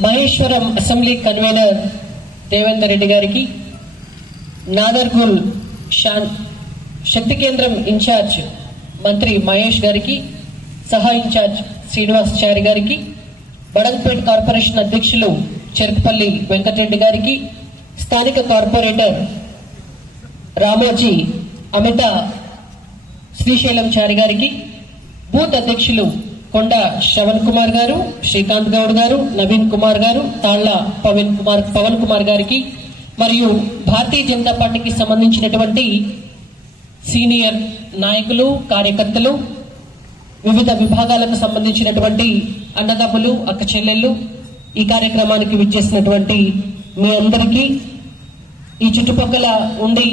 Maheshwaram assembly convener Devender Reddy గారికి Nadargul San శక్తి కేంద్రం incharge మంత్రి మహేష్ గారికి సహా ఇన్ఛార్జ్ శ్రీనివాస్ చారి గారికి బడంపేట్ కార్పొరేషన్ అధ్యక్షులు చెరుకుపల్లి వెంకటరెడ్డి గారికి స్థానిక కార్పొరేటర్ రామోజీ అమిత శ్రీశైలం చారి గారికి బూత్ అధ్యక్షులు కొండ శ్రవణ్ కుమార్ గారు శ్రీకాంత్ గౌడ్ గారు నవీన్ కుమార్ గారు తాళ్ళ పవన్ కుమార్ పవన్ కుమార్ గారికి మరియు భారతీయ జనతా పార్టీకి సంబంధించినటువంటి సీనియర్ నాయకులు కార్యకర్తలు వివిధ విభాగాలకు సంబంధించినటువంటి అన్నదమ్ములు అక్క చెల్లెళ్ళు ఈ కార్యక్రమానికి విచ్చేసినటువంటి మీ అందరికీ ఈ చుట్టుపక్కల ఉండి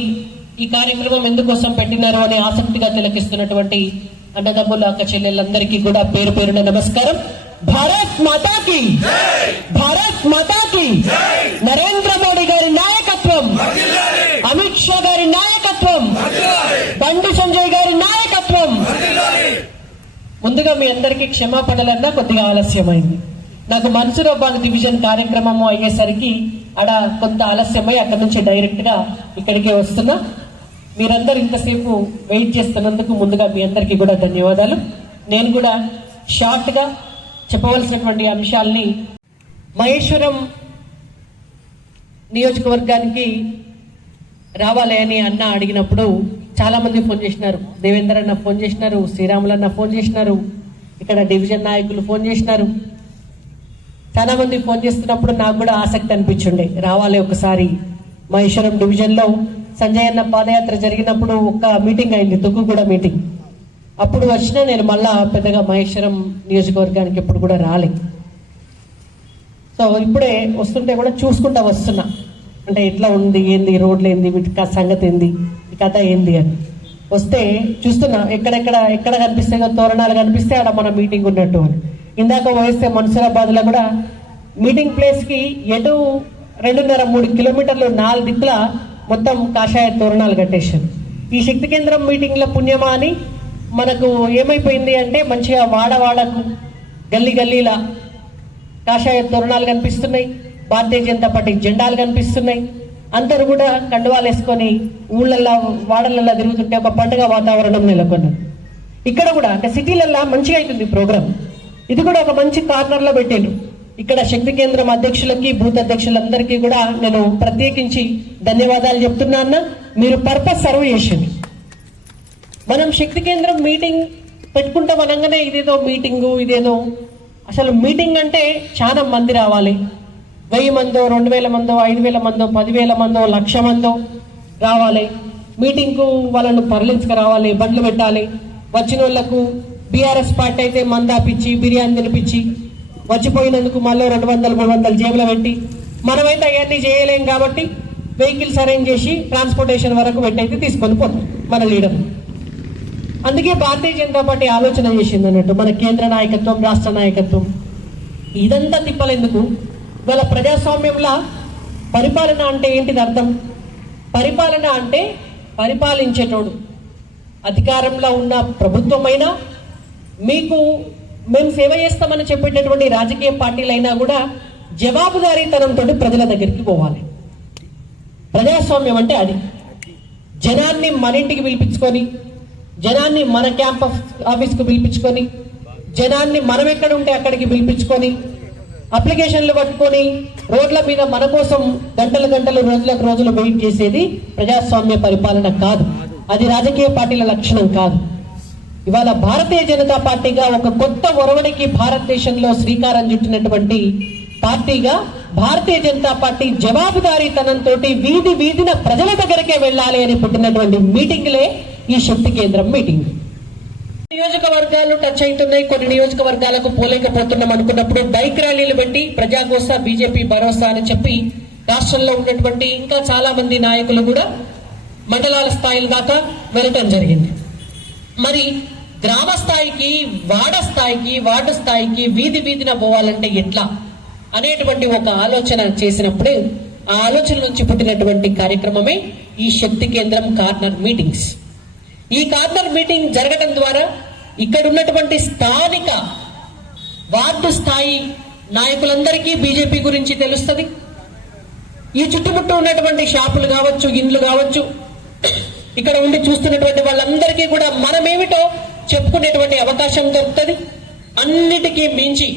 ఈ కార్యక్రమం ఎందుకోసం పెట్టినారు అనే ఆసక్తిగా తిలకిస్తున్నటువంటి అన్నదమ్ముల అక్క చెల్లెళ్ళందరికీ కూడా పేరు పేరున నమస్కారం. భారత్ మాతాకి. భారత్ మాతాకి. నరేంద్ర మోడీ గారి నాయకత్వం. అమిత్ షా గారి నాయకత్వం. బండి సంజయ్ గారి నాయకత్వం. ముందుగా మీ అందరికీ క్షమాపణలన్నా కొద్దిగా ఆలస్యమైంది. నాకు మన్సూరాబాద్ డివిజన్ కార్యక్రమము అయ్యేసరికి అడ కొంత ఆలస్యమై అక్కడ నుంచి డైరెక్ట్గా ఇక్కడికే వస్తున్నా. మీరందరూ ఇంతసేపు వెయిట్ చేస్తున్నందుకు ముందుగా మీ అందరికీ కూడా ధన్యవాదాలు. నేను కూడా షార్ట్గా చెప్పవలసినటువంటి అంశాల్ని మహేశ్వరం నియోజకవర్గానికి రావాలి అని అన్న అడిగినప్పుడు చాలామంది ఫోన్ చేసినారు. దేవేందర్ అన్న ఫోన్ చేసినారు శ్రీరాములు అన్న ఫోన్ చేసినారు ఇక్కడ డివిజన్ నాయకులు ఫోన్ చేసినారు. చాలామంది ఫోన్ చేస్తున్నప్పుడు నాకు కూడా ఆసక్తి అనిపించుండే రావాలి ఒకసారి మహేశ్వరం డివిజన్లో సంజయ్ అన్న పాదయాత్ర జరిగినప్పుడు ఒక మీటింగ్ అయింది తుక్కుగూడ మీటింగ్. అప్పుడు వచ్చినా నేను మళ్ళా పెద్దగా మహేశ్వరం నియోజకవర్గానికి ఎప్పుడు కూడా రాలే. సో ఇప్పుడే వస్తుంటే కూడా చూసుకుంటా వస్తున్నా. అంటే ఎట్లా ఉంది ఏంది రోడ్లు ఏంది వీటి సంగతి ఏంది ఈ కథ ఏంది అని. వస్తే చూస్తున్నా ఎక్కడెక్కడ ఎక్కడ కనిపిస్తాయో తోరణాలు కనిపిస్తే ఆడ మన మీటింగ్ ఉన్నట్టు అని. ఇందాక వయస్తే మన్సిరాబాద్లో కూడా మీటింగ్ ప్లేస్కి ఎటు రెండున్నర మూడు కిలోమీటర్లు నాలుగు దిక్కుల మొత్తం కాషాయ తోరణాలు కట్టేశారు. ఈ శక్తి కేంద్రం మీటింగ్ల పుణ్యమా అని మనకు ఏమైపోయింది అంటే మంచిగా వాడవాడకు గల్లీ గల్లీలా కాషాయ తోరణాలు కనిపిస్తున్నాయి భారతీయ జనతా పార్టీ జెండాలు కనిపిస్తున్నాయి. అందరూ కూడా కండువాలు వేసుకొని ఊళ్ళల్లో వాడలల్లో తిరుగుతుంటే ఒక పండుగ వాతావరణం నెలకొన్నది. ఇక్కడ కూడా అంటే సిటీలల్లో మంచిగా అవుతుంది ప్రోగ్రామ్ ఇది కూడా ఒక మంచి కార్నర్లో పెట్టాను ఇక్కడ శక్తి కేంద్రం అధ్యక్షులకి బూత్ అధ్యక్షులందరికీ కూడా నేను ప్రత్యేకించి ధన్యవాదాలు చెప్తున్నాన్న మీరు పర్పస్ సర్వ్ చేసింది. మనం శక్తి కేంద్రం మీటింగ్ పెట్టుకుంటాం అనగానే ఇదేదో మీటింగు ఇదేదో. అసలు మీటింగ్ అంటే చాలా మంది రావాలి. వెయ్యి మందో రెండు వేల మందో ఐదు వేల మందో పదివేల మందో లక్ష మందో రావాలి. మీటింగ్కు వాళ్ళను పరలించుకు రావాలి బండ్లు పెట్టాలి. వచ్చిన వాళ్ళకు బీఆర్ఎస్ పార్టీ అయితే మందాపిచ్చి బిర్యానీ తినిపించి వచ్చిపోయినందుకు మళ్ళీ రెండు వందలు మూడు వందలు జేబుల పెట్టి మనమైతే అవన్నీ చేయలేం కాబట్టి వెహికల్స్ అరేంజ్ చేసి ట్రాన్స్పోర్టేషన్ వరకు పెట్టయితే తీసుకొని పోతాం మన లీడర్. అందుకే భారతీయ జనతా పార్టీ ఆలోచన చేసింది అన్నట్టు మన కేంద్ర నాయకత్వం రాష్ట్ర నాయకత్వం. ఇదంతా తిప్పలేందుకు? ఇవాళ ప్రజాస్వామ్యంలో పరిపాలన అంటే ఏంటిది అర్థం? పరిపాలన అంటే పరిపాలించేటోడు. అధికారంలో ఉన్న ప్రభుత్వమైనా మీకు మేము సేవ చేస్తామని చెప్పేటటువంటి రాజకీయ పార్టీలైనా కూడా జవాబుదారీతనంతో ప్రజల దగ్గరికి పోవాలి. ప్రజాస్వామ్యం అంటే అది. జనాన్ని మన ఇంటికి పిలిపించుకొని జనాన్ని మన క్యాంప్ ఆఫీస్కి పిలిపించుకొని జనాన్ని మనం ఎక్కడ ఉంటే అక్కడికి పిలిపించుకొని అప్లికేషన్లు పట్టుకొని రోడ్ల మీద మన కోసం గంటలు గంటలు రోజులకు రోజులు వెయిట్ చేసేది ప్రజాస్వామ్య పరిపాలన కాదు. అది రాజకీయ పార్టీల లక్షణం కాదు. ఇవాళ భారతీయ జనతా పార్టీగా ఒక కొత్త ఒరవడికి భారతదేశంలో శ్రీకారం చుట్టినటువంటి పార్టీగా భారతీయ జనతా పార్టీ జవాబుదారీతనంతో వీధి వీధిన ప్రజల దగ్గరకే వెళ్ళాలి అని పుట్టినటువంటి మీటింగ్లే ఈ శక్తి కేంద్రం మీటింగ్. నియోజకవర్గాలు టచ్ అవుతున్నాయి కొన్ని నియోజకవర్గాలకు పోలేకపోతున్నాం అనుకున్నప్పుడు బైక్ ర్యాలీలు పెట్టి ప్రజాగోస బీజేపీ భరోసా అని చెప్పి రాష్ట్రంలో ఉన్నటువంటి ఇంకా చాలా మంది నాయకులు కూడా మండలాల స్థాయిల దాకా వెళ్ళటం జరిగింది. మరి గ్రామ స్థాయికి వాడ స్థాయికి వార్డు స్థాయికి వీధి వీధిన పోవాలంటే ఎట్లా అనేటువంటి ఒక ఆలోచన చేసినప్పుడు ఆ ఆలోచన నుంచి పుట్టినటువంటి కార్యక్రమమే ఈ శక్తి కేంద్రం కార్నర్ మీటింగ్స్. ఈ కార్నర్ మీటింగ్ జరగడం ద్వారా ఇక్కడ ఉన్నటువంటి స్థానిక వార్డు స్థాయి నాయకులందరికీ బీజేపీ గురించి తెలుస్తుంది. ఈ చుట్టుముట్టు ఉన్నటువంటి షాపులు కావచ్చు ఇండ్లు కావచ్చు ఇక్కడ ఉండి చూస్తున్నటువంటి వాళ్ళందరికీ కూడా మనమేమిటో చెప్పుకునేటువంటి అవకాశం దొరుకుతుంది. అన్నిటికీ మించి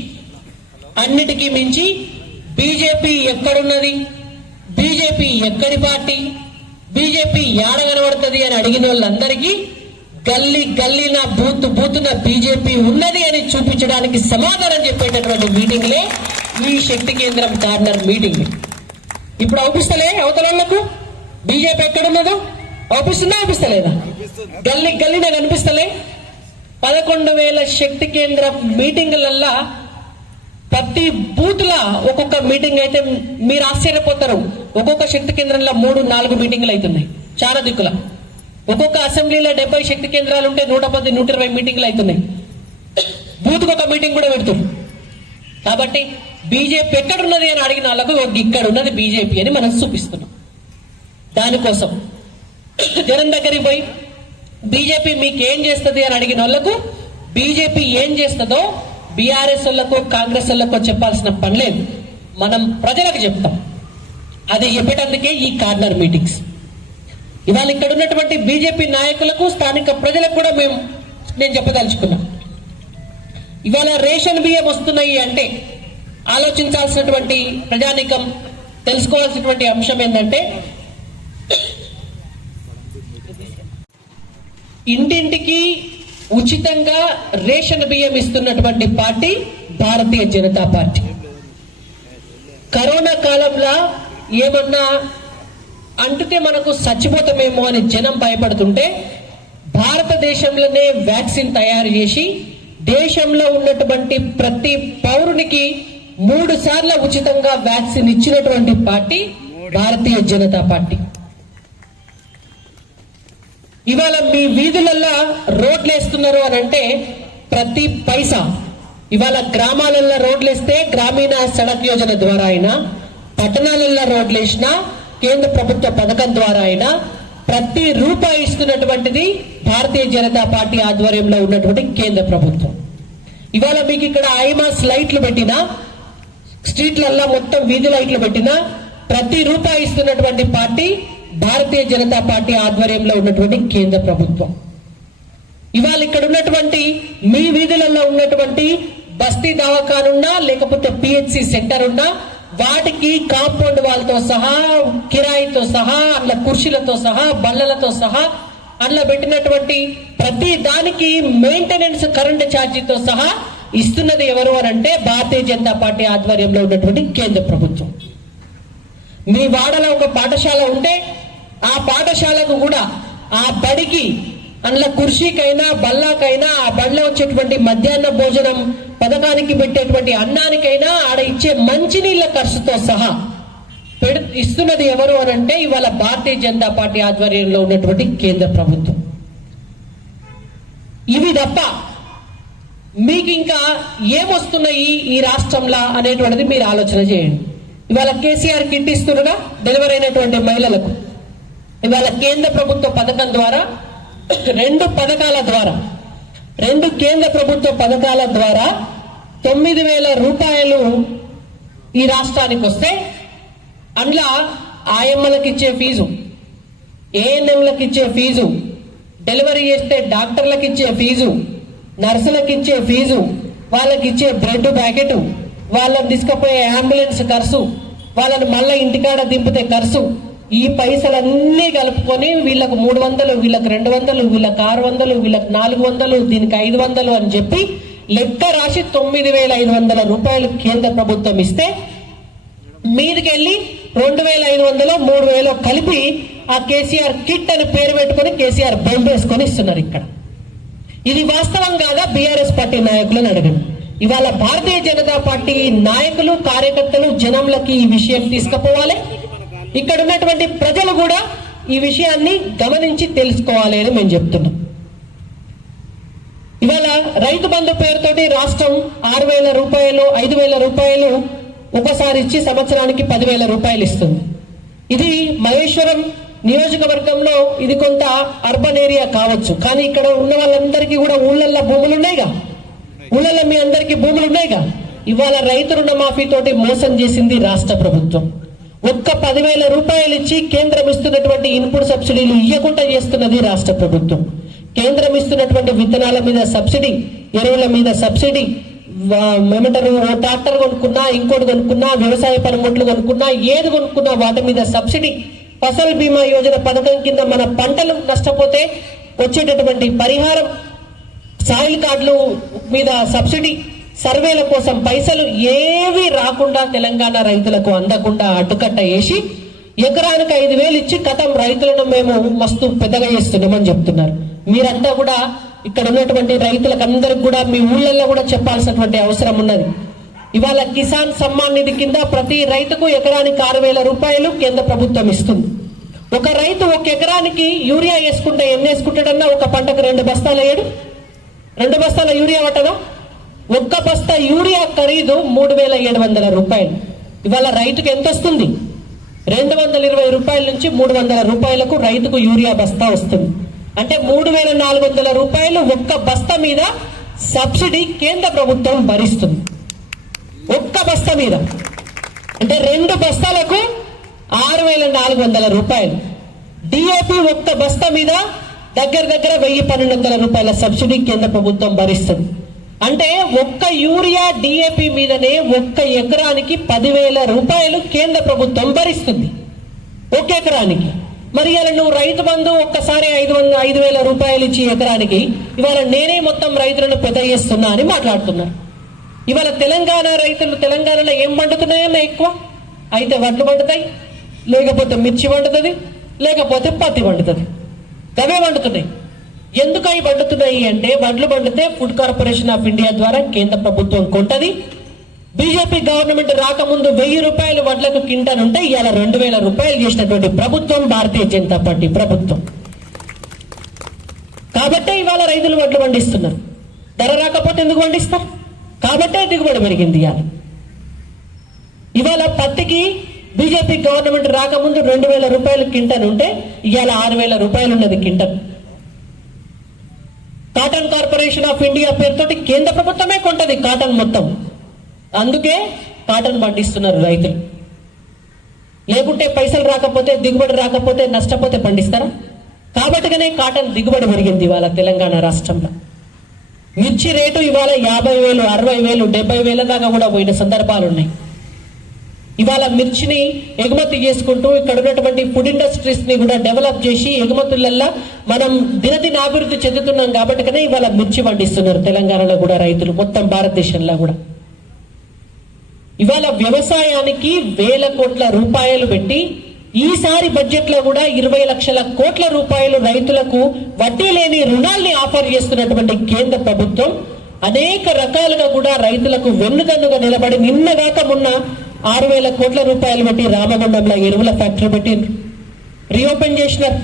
అన్నిటికీ మించి బీజేపీ ఎక్కడున్నది? బీజేపీ ఎక్కడి పార్టీ? బీజేపీ ఏడ కనబడుతుంది అని అడిగిన వాళ్ళందరికీ గల్లీ గల్లీన బూత్ బూతున బీజేపీ ఉన్నది అని చూపించడానికి సమాధానం చెప్పేటటువంటి మీటింగ్లే ఈ శక్తి కేంద్రం కార్నర్ మీటింగ్ ఇప్పుడు అవుపిస్తలే అవతల వాళ్ళకు? బీజేపీ ఎక్కడున్నదో? అవుపిస్తుందా? అవుపిస్తలేదా? గల్లీ గల్లీన కనిపిస్తలే? పదకొండు వేల శక్తి కేంద్ర మీటింగులల్లా ప్రతి బూత్ ఒక్కొక్క మీటింగ్ అయితే మీరు ఆశ్చర్యపోతారు. ఒక్కొక్క శక్తి కేంద్రంలో మూడు నాలుగు మీటింగ్లు అవుతున్నాయి చాలా దిక్కుల. ఒక్కొక్క అసెంబ్లీలో డెబ్బై శక్తి కేంద్రాలు ఉంటే నూట పది నూట ఇరవై మీటింగ్లు అవుతున్నాయి బూత్ ఒక మీటింగ్ కూడా పెడుతుంది కాబట్టి బీజేపీ ఎక్కడున్నది అని అడిగిన వాళ్ళకు ఇక్కడ ఉన్నది బీజేపీ అని మనం చూపిస్తున్నాం. దానికోసం జనం దగ్గరికి పోయి బీజేపీ మీకు ఏం చేస్తుంది అని అడిగిన వాళ్ళకు బీజేపీ ఏం చేస్తుందో బీఆర్ఎస్ వాళ్ళకు కాంగ్రెస్ వాళ్ళకు చెప్పాల్సిన పని లేదు. మనం ప్రజలకు చెప్తాం. అది చెప్పేటందుకే ఈ కార్నర్ మీటింగ్స్. ఇవాళ ఇక్కడ ఉన్నటువంటి బీజేపీ నాయకులకు స్థానిక ప్రజలకు కూడా మేము నేను చెప్పదలుచుకున్నాం. ఇవాళ రేషన్ బియ్యం వస్తున్నాయి అంటే ఆలోచించాల్సినటువంటి ప్రజానికం తెలుసుకోవాల్సినటువంటి అంశం ఏంటంటే ఇంటింటికి ఉచితంగా రేషన్ బియ్యం ఇస్తున్నటువంటి party Bharatiya Janata party. Corona కాలంలో ఏమన్నా అంటుతే మనకు చచ్చిపోతామేమో అని జనం భయపడుతుంటే భారతదేశంలోనే వ్యాక్సిన్ తయారు చేసి దేశంలో ఉన్నటువంటి ప్రతి పౌరునికి మూడు సార్లు ఉచితంగా వ్యాక్సిన్ ఇచ్చినటువంటి పార్టీ భారతీయ జనతా పార్టీ. ఇవాళ మీ వీధులల్లో రోడ్లు వేస్తున్నారు అని అంటే ప్రతి పైసా ఇవాళ గ్రామాలల్లో రోడ్లు వేస్తే గ్రామీణ సడక్ యోజన ద్వారా అయినా పట్టణాలల్లో రోడ్లు వేసినా కేంద్ర ప్రభుత్వ పథకం ద్వారా అయినా ప్రతి రూపాయి ఇస్తున్నటువంటిది భారతీయ జనతా పార్టీ ఆధ్వర్యంలో ఉన్నటువంటి కేంద్ర ప్రభుత్వం. ఇవాళ మీకు ఇక్కడ ఐమాస్ లైట్లు పెట్టినా స్ట్రీట్లల్లో మొత్తం వీధి లైట్లు పెట్టినా ప్రతి రూపాయి ఇస్తున్నటువంటి పార్టీ భారతీయ జనతా పార్టీ ఆధ్వర్యంలో ఉన్నటువంటి కేంద్ర ప్రభుత్వం. ఇవాళ ఇక్కడ ఉన్నటువంటి మీ వీధులలో ఉన్నటువంటి బస్తీ దవాఖానున్నా లేకపోతే పిహెచ్సి సెంటర్ ఉన్నా వాటికి కాంపౌండ్ వాళ్ళతో సహా కిరాయితో సహా అందులో కుర్చీలతో సహా బల్లలతో సహా అందులో పెట్టినటువంటి ప్రతి దానికి మెయింటెనెన్స్ కరెంట్ ఛార్జీతో సహా ఇస్తున్నది ఎవరు అని అంటే భారతీయ జనతా పార్టీ ఆధ్వర్యంలో ఉన్నటువంటి కేంద్ర ప్రభుత్వం. మీ వాడలో ఒక పాఠశాల ఉంటే ఆ పాఠశాలకు కూడా ఆ బడికి అందులో కుర్చీకైనా బల్లాకైనా ఆ బడిలో వచ్చేటువంటి మధ్యాహ్న భోజనం పథకానికి పెట్టేటువంటి అన్నానికైనా ఆడ ఇచ్చే మంచినీళ్ళ ఖర్చుతో సహా పెడు ఇస్తున్నది ఎవరు అని అంటే ఇవాళ భారతీయ జనతా పార్టీ ఆధ్వర్యంలో ఉన్నటువంటి కేంద్ర ప్రభుత్వం. ఇవి తప్ప మీకు ఇంకా ఏమొస్తున్నాయి ఈ రాష్ట్రంలో అనేటువంటిది మీరు ఆలోచన చేయండి. ఇవాళ కేసీఆర్ కిట్ ఇస్తున్నగా డెలివరీ అయినటువంటి మహిళలకు. ఇవాళ కేంద్ర ప్రభుత్వ పథకం ద్వారా రెండు పథకాల ద్వారా రెండు కేంద్ర ప్రభుత్వ పథకాల ద్వారా తొమ్మిది వేల రూపాయలు ఈ రాష్ట్రానికి వస్తే అందులో ఆయమ్మలకు ఇచ్చే ఫీజు ఏఎన్ఎంలకు ఇచ్చే ఫీజు డెలివరీ చేస్తే డాక్టర్లకు ఇచ్చే ఫీజు నర్సులకు ఇచ్చే ఫీజు వాళ్ళకి ఇచ్చే బ్రెడ్ ప్యాకెట్ వాళ్ళని తీసుకుపోయే అంబులెన్స్ ఖర్చు వాళ్ళని మళ్ళీ ఇంటికాడ దింపితే ఖర్చు ఈ పైసలన్నీ కలుపుకొని వీళ్ళకు మూడు వందలు వీళ్ళకి రెండు వందలు వీళ్ళకి ఆరు వందలు వీళ్ళకి నాలుగు వందలు దీనికి ఐదు వందలు అని చెప్పి లెక్క రాసి తొమ్మిది వేల ఐదు వందల రూపాయలు కేంద్ర ప్రభుత్వం ఇస్తే మీదికెళ్ళి రెండు వేల ఐదు వందలు మూడు వేలు కలిపి ఆ కేసీఆర్ కిట్ అని పేరు పెట్టుకొని కేసీఆర్ బొంబేసుకొని ఇస్తున్నారు ఇక్కడ. ఇది వాస్తవం కాదా? బీఆర్ఎస్ పార్టీ నాయకులను అడగండి. ఇవాళ భారతీయ జనతా పార్టీ నాయకులు కార్యకర్తలు జనంలోకి ఈ విషయం తీసుకుపోవాలి. ఇక్కడ ఉన్నటువంటి ప్రజలు కూడా ఈ విషయాన్ని గమనించి తెలుసుకోవాలి అని మేము చెప్తున్నాం. ఇవాళ రైతు బంధు పేరుతోటి రాష్ట్రం ఆరు వేల రూపాయలు ఐదు వేల రూపాయలు ఒకసారి ఇచ్చి సంవత్సరానికి పదివేల రూపాయలు ఇస్తుంది. ఇది మహేశ్వరం నియోజకవర్గంలో ఇది కొంత అర్బన్ ఏరియా కావచ్చు. కానీ ఇక్కడ ఉన్న వాళ్ళందరికీ కూడా ఊళ్ళల్లో భూములు ఉన్నాయిగా. ఊళ్ళల్లో మీ అందరికీ భూములు ఉన్నాయిగా. ఇవాళ రైతు రుణమాఫీ తోటి మోసం చేసింది రాష్ట్ర ప్రభుత్వం. ఒక్క పదివేల రూపాయలు ఇచ్చి కేంద్రం ఇస్తున్నటువంటి ఇన్పుట్ సబ్సిడీలు ఇవ్వకుండా చేస్తున్నది రాష్ట్ర ప్రభుత్వం. కేంద్రం ఇస్తున్నటువంటి విత్తనాల మీద సబ్సిడీ ఎరువుల మీద సబ్సిడీ వా- ఏమంటారు ఓ ట్రాక్టర్ కొనుక్కున్నా ఇంకోటి కొనుక్కున్నా వ్యవసాయ పనిముట్లు కొనుక్కున్నా ఏది కొనుక్కున్నా వాటి మీద సబ్సిడీ ఫసల్ బీమా యోజన పథకం కింద మన పంటలు నష్టపోతే వచ్చేటటువంటి పరిహారం సాయిల్ కార్డులు మీద సబ్సిడీ సర్వేల కోసం పైసలు ఏవి రాకుండా తెలంగాణ రైతులకు అందకుండా అడ్డుకట్ట వేసి ఎకరానికి ఐదు వేలు ఇచ్చి కథం రైతులను మేము మస్తు పెద్దగా చేస్తున్నామని చెప్తున్నారు. మీరంతా కూడా ఇక్కడ ఉన్నటువంటి రైతులకు అందరికి కూడా మీ ఊళ్ళల్లో కూడా చెప్పాల్సినటువంటి అవసరం ఉన్నది. ఇవాళ కిసాన్ సమ్మాన్ నిధి కింద ప్రతి రైతుకు ఎకరానికి ఆరు వేల రూపాయలు కేంద్ర ప్రభుత్వం ఇస్తుంది. ఒక రైతు ఒక ఎకరానికి యూరియా వేసుకుంటే ఎన్ని వేసుకుంటాడన్నా ఒక పంటకు రెండు బస్తాలు వేయడు. రెండు బస్తాల యూరియా పట్టదా? ఒక్క బస్తా యూరియా ఖరీదు మూడు వేల ఏడు వందల రూపాయలు. ఇవాళ రైతుకు ఎంత వస్తుంది రెండు వందల ఇరవై రూపాయల నుంచి మూడు వందల రూపాయలకు రైతుకు యూరియా బస్తా వస్తుంది. అంటే మూడు వేల నాలుగు వందల రూపాయలు ఒక్క బస్తా మీద సబ్సిడీ కేంద్ర ప్రభుత్వం భరిస్తుంది. ఒక్క బస్తా మీద. అంటే రెండు బస్తాలకు ఆరు వేల నాలుగు వందల రూపాయలు. డిఏపి ఒక్క బస్తా మీద దగ్గర దగ్గర వెయ్యి పన్నెండు వందల రూపాయల సబ్సిడీ కేంద్ర ప్రభుత్వం భరిస్తుంది. అంటే ఒక్క యూరియా డిఏపి మీదనే ఒక్క ఎకరానికి పదివేల రూపాయలు కేంద్ర ప్రభుత్వం భరిస్తుంది. ఒక ఎకరానికి. మరి ఇలా నువ్వు రైతు బంధు ఒక్కసారి ఐదు వంద ఐదు వేల రూపాయలు ఇచ్చి ఎకరానికి ఇవాళ నేనే మొత్తం రైతులను పెద్ద చేస్తున్నా అని మాట్లాడుతున్నారు ఇవాళ తెలంగాణ రైతులు తెలంగాణలో ఏం పండుతున్నాయన్నా ఎక్కువ? అయితే వడ్లు పండుతాయి లేకపోతే మిర్చి పండుతుంది లేకపోతే పత్తి పండుతుంది. అవే పండుతున్నాయి. ఎందుకు అవి పండుతున్నాయి అంటే వడ్లు పండితే ఫుడ్ కార్పొరేషన్ ఆఫ్ ఇండియా ద్వారా కేంద్ర ప్రభుత్వం కొంటది. బీజేపీ గవర్నమెంట్ రాకముందు వెయ్యి రూపాయలు వడ్లకు కింటన్ ఉంటే ఇవాళ రెండు వేల రూపాయలు చేసినటువంటి ప్రభుత్వం భారతీయ జనతా పార్టీ ప్రభుత్వం. కాబట్టే ఇవాళ రైతులు వడ్లు పండిస్తున్నారు. ధర రాకపోతే ఎందుకు పండిస్తారు? కాబట్టే దిగుబడి పెరిగింది ఇవాళ ఇవాళ పత్తికి బీజేపీ గవర్నమెంట్ రాకముందు రెండు వేల రూపాయలు కింటన్ ఉంటే ఇవాళ ఆరు వేల రూపాయలు ఉన్నది quintal cotton corporation of India పేరుతోటి కేంద్ర ప్రభుత్వమే కొంటది కాటన్ మొత్తం. అందుకే కాటన్ పండిస్తున్నారు రైతులు. లేకుంటే పైసలు రాకపోతే దిగుబడి రాకపోతే నష్టపోతే పండిస్తారా? కాబట్టిగానే కాటన్ దిగుబడి పెరిగింది ఇవాళ తెలంగాణ రాష్ట్రంలో. మిర్చి రేటు ఇవాళ యాభై వేలు అరవై వేలు డెబ్బై వేల దాకా కూడా పోయిన సందర్భాలు ఉన్నాయి ఇవాళ మిర్చిని ఎగుమతి చేసుకుంటూ ఇక్కడ ఉన్నటువంటి ఫుడ్ ఇండస్ట్రీస్ని కూడా డెవలప్ చేసి ఎగుమతులల్లా మనం దినదిన అభివృద్ధి చెందుతున్నాం కాబట్టి ఇవాళ మిర్చి పండిస్తున్నారు తెలంగాణలో కూడా రైతులు మొత్తం భారతదేశంలో కూడా. ఇవాళ వ్యవసాయానికి వేల కోట్ల రూపాయలు పెట్టి ఈసారి బడ్జెట్లో కూడా ఇరవై లక్షల కోట్ల రూపాయలు రైతులకు వడ్డీ లేని రుణాల్ని ఆఫర్ చేస్తున్నటువంటి కేంద్ర ప్రభుత్వం అనేక రకాలుగా కూడా రైతులకు వెన్నుదన్నుగా నిలబడి నిన్నగాక మొన్న ఆరు వేల కోట్ల రూపాయలు పెట్టి రామగుండంలో ఎరువుల ఫ్యాక్టరీ పెట్టి రీఓపెన్ చేసినారు.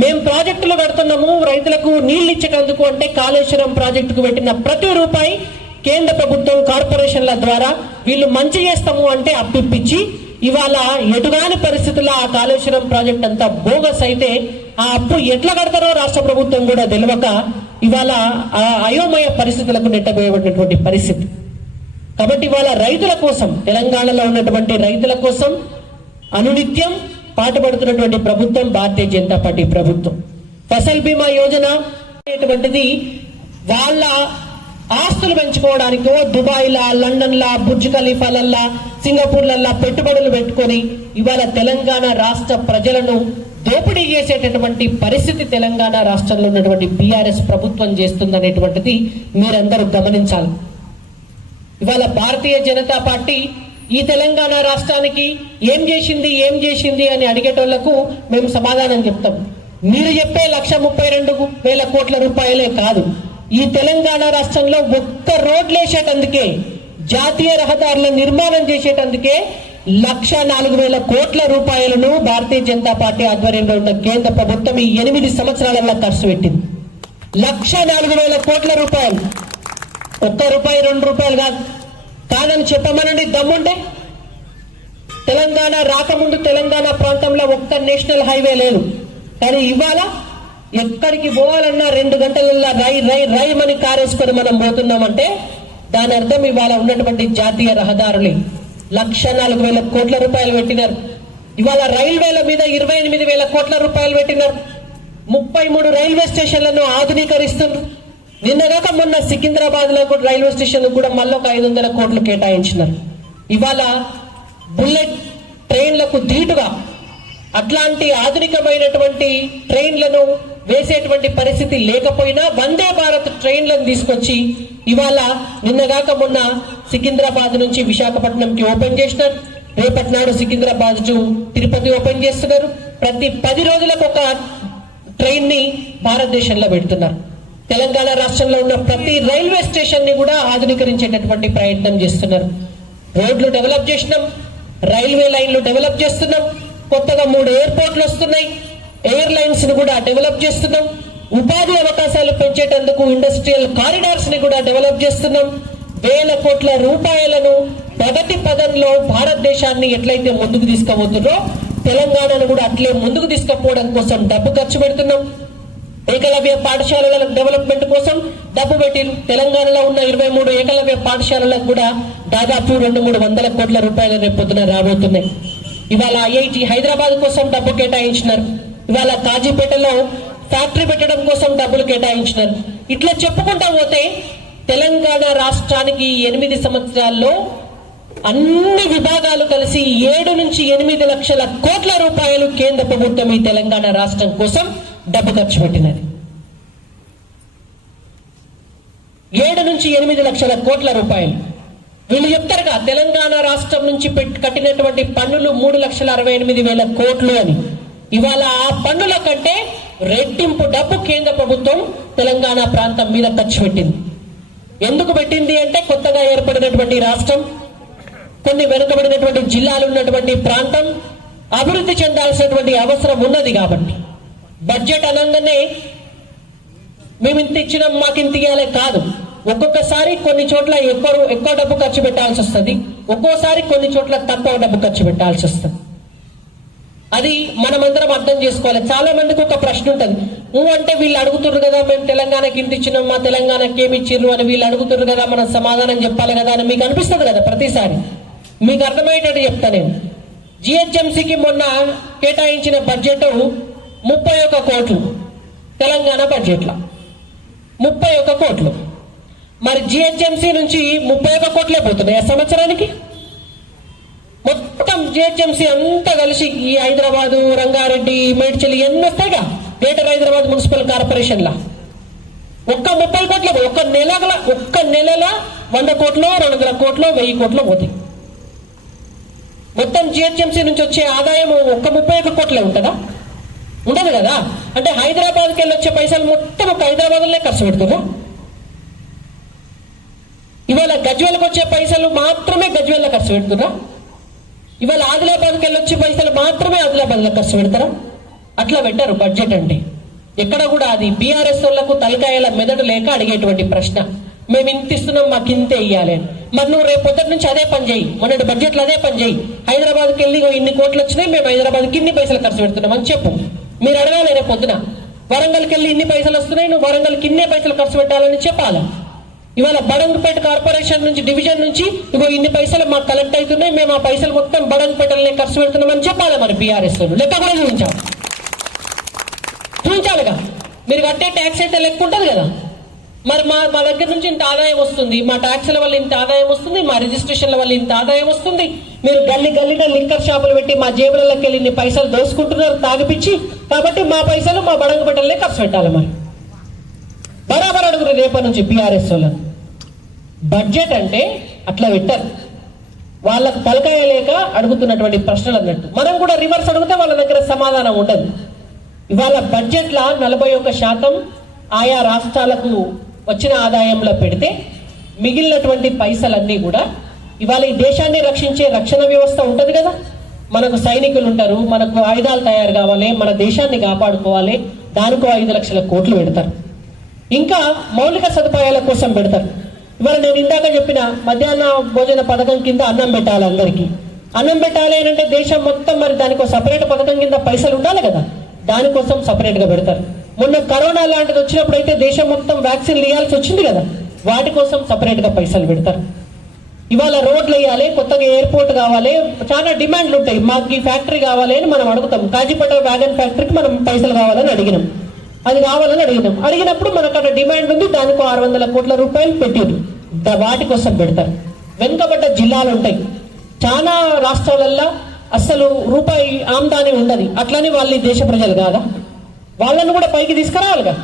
మేము ప్రాజెక్టులు కడుతున్నాము రైతులకు నీళ్ళు ఇచ్చేటందుకు అంటే కాళేశ్వరం ప్రాజెక్టుకు పెట్టిన ప్రతి రూపాయి కేంద్ర ప్రభుత్వం కార్పొరేషన్ల ద్వారా వీళ్ళు మంచి చేస్తాము అంటే అప్పిప్పించి ఇవాళ ఎటుగాని పరిస్థితుల్లో ఆ కాళేశ్వరం ప్రాజెక్ట్ అంతా బోగస్ అయితే ఆ అప్పు ఎట్లా కడతారో రాష్ట్ర ప్రభుత్వం కూడా తెలియక ఇవాళ ఆ అయోమయ పరిస్థితులకు నెట్టబోయబడినటువంటి పరిస్థితి. కాబట్టి ఇవాళ రైతుల కోసం తెలంగాణలో ఉన్నటువంటి రైతుల కోసం అనునిత్యం పాటుపడుతున్నటువంటి ప్రభుత్వం భారతీయ జనతా పార్టీ ప్రభుత్వం. ఫసల్ బీమా యోజన అనేటువంటిది వాళ్ళ ఆస్తులు పెంచుకోవడానికో దుబాయ్లా లండన్లా బుర్జ్ ఖలీఫాలల్లా సింగపూర్లల్లా పెట్టుబడులు పెట్టుకొని ఇవాళ తెలంగాణ రాష్ట్ర ప్రజలను దోపిడీ చేసేటటువంటి పరిస్థితి తెలంగాణ రాష్ట్రంలో ఉన్నటువంటి బీఆర్ఎస్ ప్రభుత్వం చేస్తుందనేటువంటిది మీరందరూ గమనించాలి. ఇవాళ భారతీయ జనతా పార్టీ ఈ తెలంగాణ రాష్ట్రానికి ఏం చేసింది ఏం చేసింది అని అడిగేటోళ్ళకు మేము సమాధానం చెప్తాం. మీరు చెప్పే లక్ష ముప్పై రెండు వేల కోట్ల రూపాయలే కాదు. ఈ తెలంగాణ రాష్ట్రంలో ఒక్క రోడ్లు వేసేటందుకే జాతీయ రహదారుల నిర్మాణం చేసేటందుకే లక్ష నాలుగు వేల కోట్ల రూపాయలను భారతీయ జనతా పార్టీ ఆధ్వర్యంలో ఉన్న కేంద్ర ప్రభుత్వం ఈ ఎనిమిది సంవత్సరాలలో ఖర్చు పెట్టింది. లక్ష నాలుగు వేల కోట్ల రూపాయలు. ఒక్క రూపాయి రెండు రూపాయలు కాదు. కాదని చెప్పమనండి దమ్ముంటే. తెలంగాణ రాకముందు తెలంగాణ ప్రాంతంలో ఒక్క నేషనల్ హైవే లేదు. కానీ ఇవాళ ఎక్కడికి పోవాలన్నా రెండు గంటలల్లో రై రై రై మని కారేసుకొని మనం పోతున్నామంటే దాని అర్థం ఇవాళ ఉన్నటువంటి జాతీయ రహదారులు. లక్ష నాలుగు వేల కోట్ల రూపాయలు పెట్టినారు. ఇవాళ రైల్వేల మీద ఇరవై ఎనిమిది వేల కోట్ల రూపాయలు పెట్టినారు. ముప్పై మూడు రైల్వే స్టేషన్లను ఆధునీకరిస్తున్నారు నిన్నగాక మొన్న సికింద్రాబాద్లో కూడా రైల్వే స్టేషన్ కూడా మళ్ళీ ఒక ఐదు వందల కోట్లు కేటాయించినారు. ఇవాళ బుల్లెట్ ట్రైన్లకు ధీటుగా అట్లాంటి ఆధునికమైనటువంటి ట్రైన్లను వేసేటువంటి పరిస్థితి లేకపోయినా వందే భారత్ ట్రైన్లను తీసుకొచ్చి ఇవాళ నిన్నగాక మొన్న సికింద్రాబాద్ నుంచి విశాఖపట్నంకి ఓపెన్ చేసినారు. రేపటి నాడు సికింద్రాబాద్ టు తిరుపతి ఓపెన్ చేస్తున్నారు. ప్రతి పది రోజులకు ఒక ట్రైన్ని భారతదేశంలో పెడుతున్నారు. తెలంగాణ రాష్ట్రంలో ఉన్న ప్రతి రైల్వే స్టేషన్ని కూడా ఆధునీకరించేటటువంటి ప్రయత్నం చేస్తున్నారు. రోడ్లు డెవలప్ చేసినాం రైల్వే లైన్లు డెవలప్ చేస్తున్నాం కొత్తగా మూడు ఎయిర్పోర్ట్లు వస్తున్నాయి. ఎయిర్ లైన్స్ కూడా డెవలప్ చేస్తున్నాం. ఉపాధి అవకాశాలు పెంచేటందుకు ఇండస్ట్రియల్ కారిడార్స్ని కూడా డెవలప్ చేస్తున్నాం. వేల కోట్ల రూపాయలను ప్రగతి పదంలో భారతదేశాన్ని ఎట్లయితే ముందుకు తీసుకుపోతుందో తెలంగాణను కూడా అట్లే ముందుకు తీసుకుపోవడం కోసం డబ్బు ఖర్చు పెడుతున్నాం. ఏకలవ్య పాఠశాలల డెవలప్మెంట్ కోసం డబ్బు పెట్టి తెలంగాణలో ఉన్న ఇరవై మూడు ఏకలవ్య పాఠశాలలకు కూడా దాదాపు రెండు మూడు వందల కోట్ల రూపాయల రేపొద్దున రాబోతున్నాయి. ఇవాళ ఐఐటి హైదరాబాద్ కోసం డబ్బు కేటాయించినారు. ఇవాళ కాజీపేటలో ఫ్యాక్టరీ పెట్టడం కోసం డబ్బులు కేటాయించినారు. ఇట్లా చెప్పుకుంటా పోతే తెలంగాణ రాష్ట్రానికి ఎనిమిది సంవత్సరాల్లో అన్ని విభాగాలు కలిసి ఏడు నుంచి ఎనిమిది లక్షల కోట్ల రూపాయలు కేంద్ర ప్రభుత్వం ఈ తెలంగాణ రాష్ట్రం కోసం డబ్బు ఖర్చు పెట్టినది. ఏడు నుంచి ఎనిమిది లక్షల కోట్ల రూపాయలు. వీళ్ళు చెప్తారుగా తెలంగాణ రాష్ట్రం నుంచి కట్టినటువంటి పన్నులు మూడు లక్షల అరవై ఎనిమిది వేల కోట్లు అని. ఇవాళ ఆ పన్నుల కంటే రెట్టింపు డబ్బు కేంద్ర ప్రభుత్వం తెలంగాణ ప్రాంతం మీద ఖర్చు పెట్టింది. ఎందుకు పెట్టింది అంటే కొత్తగా ఏర్పడినటువంటి రాష్ట్రం కొన్ని వెనుకబడినటువంటి జిల్లాలు ఉన్నటువంటి ప్రాంతం అభివృద్ధి చెందాల్సినటువంటి అవసరం ఉన్నది కాబట్టి. బడ్జెట్ అనగానే మేము ఇంత ఇచ్చినాం మాకు ఇంత ఇవ్వాలి కాదు. ఒక్కొక్కసారి కొన్ని చోట్ల ఎక్కువ ఎక్కువ డబ్బు ఖర్చు పెట్టాల్సి వస్తుంది. ఒక్కోసారి కొన్ని చోట్ల తక్కువ డబ్బు ఖర్చు పెట్టాల్సి వస్తుంది. అది మనమందరం అర్థం చేసుకోవాలి. చాలా మందికి ఒక ప్రశ్న ఉంటుంది. నువ్వు అంటే వీళ్ళు అడుగుతున్నారు కదా మేము తెలంగాణకి ఇంత ఇచ్చినాం మా తెలంగాణకి ఏమి ఇచ్చిర్రు అని వీళ్ళు అడుగుతున్నారు కదా మనం సమాధానం చెప్పాలి కదా అని మీకు అనిపిస్తుంది కదా ప్రతిసారి? మీకు అర్థమయ్యేటట్టు చెప్తా నేను. జిహెచ్ఎంసీకి మొన్న కేటాయించిన బడ్జెట్ ముప్పై ఒక్క కోట్లు తెలంగాణ బడ్జెట్లో. ముప్పై ఒక్క కోట్లు. మరి జిహెచ్ఎంసీ నుంచి ముప్పై ఒక్క కోట్లే పోతున్నాయి ఆ సంవత్సరానికి? మొత్తం జిహెచ్ఎంసీ అంతా కలిసి ఈ హైదరాబాదు రంగారెడ్డి మేడ్చల్ ఇవన్నీ వస్తాయిగా గ్రేటర్ హైదరాబాద్ మున్సిపల్ కార్పొరేషన్లో. ఒక్క ముప్పై కోట్ల ఒక్క నెల ఒక్క నెలల వంద కోట్లు రెండు వందల కోట్లు వెయ్యి కోట్లు పోతాయి. మొత్తం జిహెచ్ఎంసీ నుంచి వచ్చే ఆదాయం ఒక్క ముప్పై ఒక్క కోట్లే ఉంటుందా? ఉండదు కదా? అంటే హైదరాబాద్కి వెళ్ళి వచ్చే పైసలు మొత్తం ఒక హైదరాబాద్లోనే ఖర్చు పెడుతుందా ఇవాళ గజ్వేల్కి వచ్చే పైసలు మాత్రమే గజ్వేల్లో ఖర్చు పెడుతున్నా ఇవాళ ఆదిలాబాద్కి వెళ్ళి వచ్చే పైసలు మాత్రమే ఆదిలాబాద్లో ఖర్చు పెడతారా? అట్లా పెట్టారు బడ్జెట్ అంటే. ఎక్కడ కూడా అది బీఆర్ఎస్ వాళ్ళకు తలకాయల మెదడు లేక అడిగేటువంటి ప్రశ్న. మేము ఇంత ఇస్తున్నాం మాకు ఇంతే ఇయ్యాలి అని. మరి నువ్వు రేపు పొద్దుట నుంచి అదే పని చేయి. మొన్నటి బడ్జెట్లో అదే పని చేయి. హైదరాబాద్కి వెళ్ళి ఇన్ని కోట్లు వచ్చినాయి మేము హైదరాబాద్కి ఇన్ని పైసలు ఖర్చు పెడుతున్నాం అని చెప్పు. మీరు అడగాలి రేపు పొద్దున. వరంగల్కి వెళ్ళి ఇన్ని పైసలు వస్తున్నాయి నువ్వు వరంగల్కి ఇన్నే పైసలు ఖర్చు పెట్టాలని చెప్పాలి? ఇవాళ బడంగపేట కార్పొరేషన్ నుంచి డివిజన్ నుంచి ఇగో ఇన్ని పైసలు మాకు కలెక్ట్ అవుతున్నాయి మేము ఆ పైసలు మొత్తం బడంగపేటలనే ఖర్చు పెడుతున్నామని చెప్పాలి మరి బీఆర్ఎస్ లెక్క కూడా చూపించాం. చూపించాలిగా? మీరు కట్టే ట్యాక్స్ అయితే లెక్క ఉంటుంది కదా? మరి మా మా దగ్గర నుంచి ఇంత ఆదాయం వస్తుంది. మా ట్యాక్స్ల వల్ల ఇంత ఆదాయం వస్తుంది. మా రిజిస్ట్రేషన్ల వల్ల ఇంత ఆదాయం వస్తుంది. మీరు గల్లి గల్లిన లింకర్ షాపులు పెట్టి మా జేబులలోకి వెళ్ళి ఇన్ని పైసలు దోసుకుంటున్నారు తాగిపించి కాబట్టి మా పైసలు మా బడంగపేటలనే ఖర్చు పెట్టాలి మరి. బరాబర్ అడుగురు రేపటి నుంచి బీఆర్ఎస్ వాళ్ళని. బడ్జెట్ అంటే అట్లా పెట్టారు. వాళ్ళకు తలకాయ లేక అడుగుతున్నటువంటి ప్రశ్నలు అన్నట్టు. మనం కూడా రివర్స్ అడిగితే వాళ్ళ దగ్గర సమాధానం ఉండదు. ఇవాళ బడ్జెట్ల నలభై ఒక్క శాతం ఆయా రాష్ట్రాలకు వచ్చిన ఆదాయంలో పెడితే మిగిలినటువంటి పైసలన్నీ కూడా ఇవాళ ఈ దేశాన్ని రక్షించే రక్షణ వ్యవస్థ ఉంటుంది కదా. మనకు సైనికులు ఉంటారు మనకు ఆయుధాలు తయారు కావాలి మన దేశాన్ని కాపాడుకోవాలి దానికో ఐదు లక్షల కోట్లు పెడతారు. ఇంకా మౌలిక సదుపాయాల కోసం పెడతారు. ఇవాళ నేను ఇందాక చెప్పిన మధ్యాహ్న భోజన పథకం కింద అన్నం పెట్టాలి అందరికీ. అన్నం పెట్టాలి అని అంటే దేశం మొత్తం మరి దానికి సపరేట్ పథకం కింద పైసలు ఉండాలి కదా. దానికోసం సపరేట్గా పెడతారు. మొన్న కరోనా లాంటిది వచ్చినప్పుడు అయితే దేశం మొత్తం వ్యాక్సిన్ ఇవ్వాల్సి వచ్చింది కదా. వాటి కోసం సపరేట్గా పైసలు పెడతారు. ఇవాళ రోడ్లు వేయాలి కొత్తగా ఎయిర్పోర్ట్ కావాలి చాలా డిమాండ్లు ఉంటాయి. మాకు ఈ ఫ్యాక్టరీ కావాలి అని మనం అడుగుతాం. కాజీపేట వ్యాగన్ ఫ్యాక్టరీకి మనం పైసలు కావాలని అడిగినాం. అది కావాలని అడిగినాం. అడిగినప్పుడు మనకు అక్కడ డిమాండ్ ఉంది దానికి ఆరు వందల కోట్ల రూపాయలు పెట్టారు వాటి కోసం పెడతారు. వెనుకబడ్డ జిల్లాలు ఉంటాయి. చాలా రాష్ట్రాలల్లో అస్సలు రూపాయి ఆమ్దాని ఉండదు. అట్లనే వాళ్ళు దేశ ప్రజలు కాదా? వాళ్ళను కూడా పైకి తీసుకురావాలిగా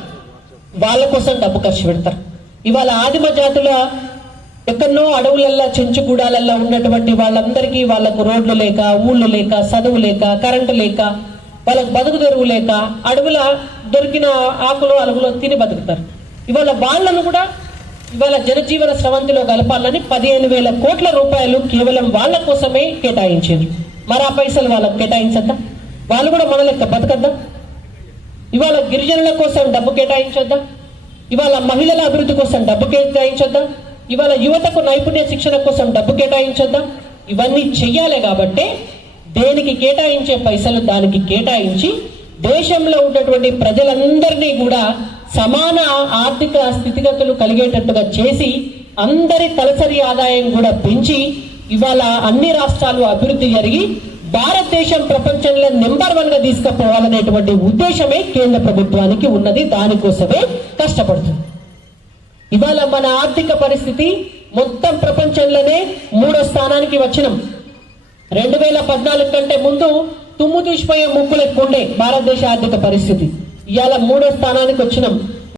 వాళ్ళ కోసం డబ్బు ఖర్చు పెడతారు. ఇవాళ ఆదిమ జాతుల ఎక్కడో అడవులల్లో చెంచుగూడాలల్లో ఉన్నటువంటి వాళ్ళందరికీ వాళ్ళకు రోడ్లు లేక ఊళ్ళు లేక చదువు లేక కరెంటు లేక వాళ్ళకు బతుకు దొరువు లేక అడవుల దొరికిన ఆకులు అలుగులో తిని బతుకుతారు. ఇవాళ వాళ్ళను కూడా ఇవాళ జనజీవన స్రవంతిలో కలపాలని పదిహేను వేల కోట్ల రూపాయలు కేవలం వాళ్ళ కోసమే కేటాయించారు. మరి ఆ పైసలు వాళ్ళకు కేటాయించద్దా? వాళ్ళు కూడా మన లెక్క బతకద్దా? ఇవాళ గిరిజనుల కోసం డబ్బు కేటాయించొద్దా? ఇవాళ మహిళల అభివృద్ధి కోసం డబ్బు కేటాయించొద్దా? ఇవాళ యువతకు నైపుణ్య శిక్షణ కోసం డబ్బు కేటాయించొద్దా? ఇవన్నీ చెయ్యాలి కాబట్టే దేనికి కేటాయించే పైసలు దానికి కేటాయించి దేశంలో ఉన్నటువంటి ప్రజలందరినీ కూడా సమాన ఆర్థిక స్థితిగతులు కలిగేటట్టుగా చేసి అందరి తలసరి ఆదాయం కూడా పెంచి ఇవాళ అన్ని రాష్ట్రాలు అభివృద్ధి జరిగి భారతదేశం ప్రపంచంలో నెంబర్ వన్గా తీసుకుపోవాలనేటువంటి ఉద్దేశమే కేంద్ర ప్రభుత్వానికి ఉన్నది. దానికోసమే కష్టపడుతుంది. ఇవాళ మన ఆర్థిక పరిస్థితి మొత్తం ప్రపంచంలోనే మూడో స్థానానికి వచ్చినాం. రెండు వేల పద్నాలుగు కంటే ముందు తుమ్ము తీసిపోయే ముక్కులు ఎక్కువ భారతదేశ ఆర్థిక పరిస్థితి. ఇవాళ మూడో స్థానానికి వచ్చినాం.